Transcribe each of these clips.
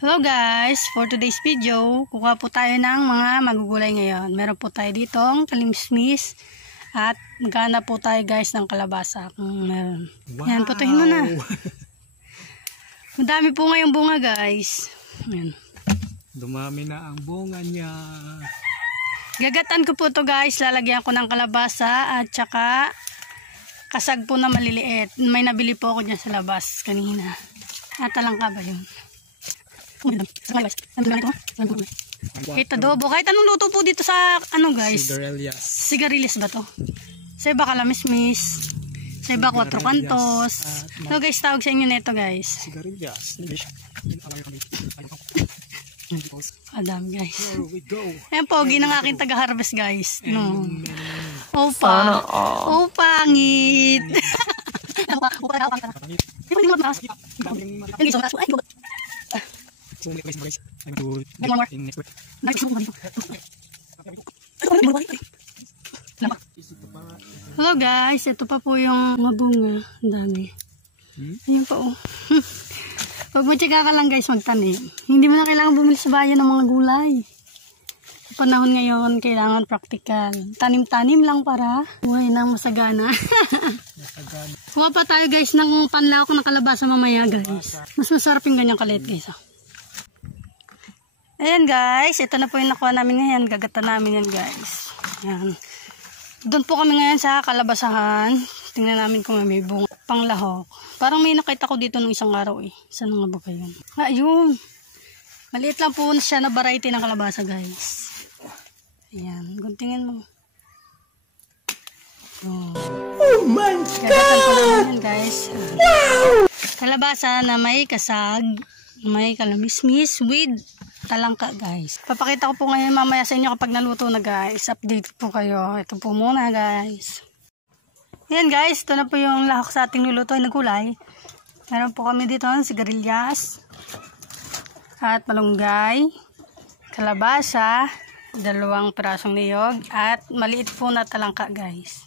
Hello guys, for today's video, kuha po tayo ng mga magugulay ngayon. Meron po tayo ditong kalimismis at maghanap po tayo guys ng kalabasa. Meron. Wow. Yan, putuhin mo na. Madami po ngayong bunga guys. Yan. Dumami na ang bunga niya. Gagatan ko po to guys, lalagyan ko ng kalabasa at saka kasag po na maliliit. May nabili po ako dyan sa labas kanina. At talang ka ba yun? Kahit adobo, kahit anong luto po dito sa ano guys, sigarilyas ba to? Sa iba kalamismis, sa iba 4 kantos. So guys, tawag sa inyo nito guys, sigarilyas. Adam guys. Ayan pogi ng aking taga-harvest guys. No. Opa. Oh pangit. Hello guys, ito pa po yung mga bunga. Ang dami. Ayun pa oh. Pag matyaga ka lang guys magtanim, hindi mo na kailangan bumili sa bayan ng mga gulay. Sa panahon ngayon, kailangan practical. Tanim-tanim lang para buhay ng masagana. Kuha pa tayo guys ng panlako ng kalabasa mamaya guys. Mas masarap yung ganyang kalit guys. Ayan guys, ito na po yung nakuha namin ngayon. Gagata namin yan guys. Ayan. Doon po kami ngayon sa kalabasahan. Tingnan namin kung may bunga. Panglahok. Parang may nakita ko dito nung isang araw eh. Saan nga ba yun? Ayun. Maliit lang po siya na variety ng kalabasa guys. Ayan. Guntingin mo. Oh my God! Gagatan ko namin yan guys. Wow! Kalabasa na may kasag. May kalamismis with talangka guys. Papakita ko po ngayon mamaya sa inyo kapag naluto na guys. Update po kayo. Ito po muna guys. Ayan guys, ito na po yung lahok sa ating lulutuin na gulay. Meron po kami dito ng sigarilyas at malunggay, kalabasa, 2 pirasong niyog at maliit po na talangka guys.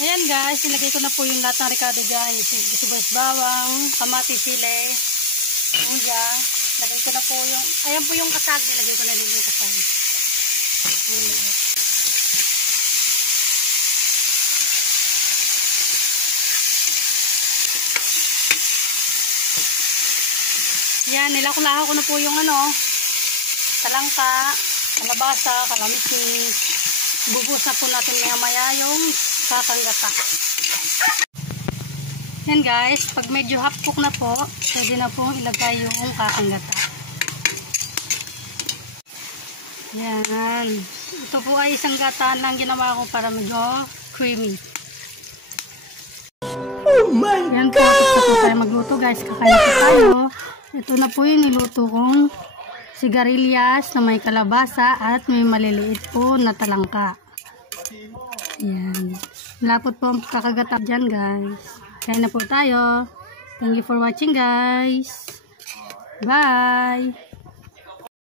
Ayan guys, nilagay ko na po yung lahat ng ricado dyan. Sibuyas bawang, kamatis, sili, luya. Lagay ko na po yung, ayan po yung kasag. Nilagay ko na din yung kasag. Yan, nilakulahan ko na po yung ano, talangka, kalabasa, kalamismis. Bubus na po natin maya-maya yung kakanggata. Yan guys, pag medyo half cook na po, pwede na po ilagay yung kakanggata. Yan. Ito po ay isang gata lang ginawa ko para medyo creamy. Oh my God! Yan po, tapos na po tayo magluto guys. Kakain po tayo. Ito na po yung niluto kong sigarilyas na may kalabasa at may maliliit po na talangka. Yan. Malapot po ang kakagata dyan guys. Kain na po tayo. Thank you for watching guys. Bye!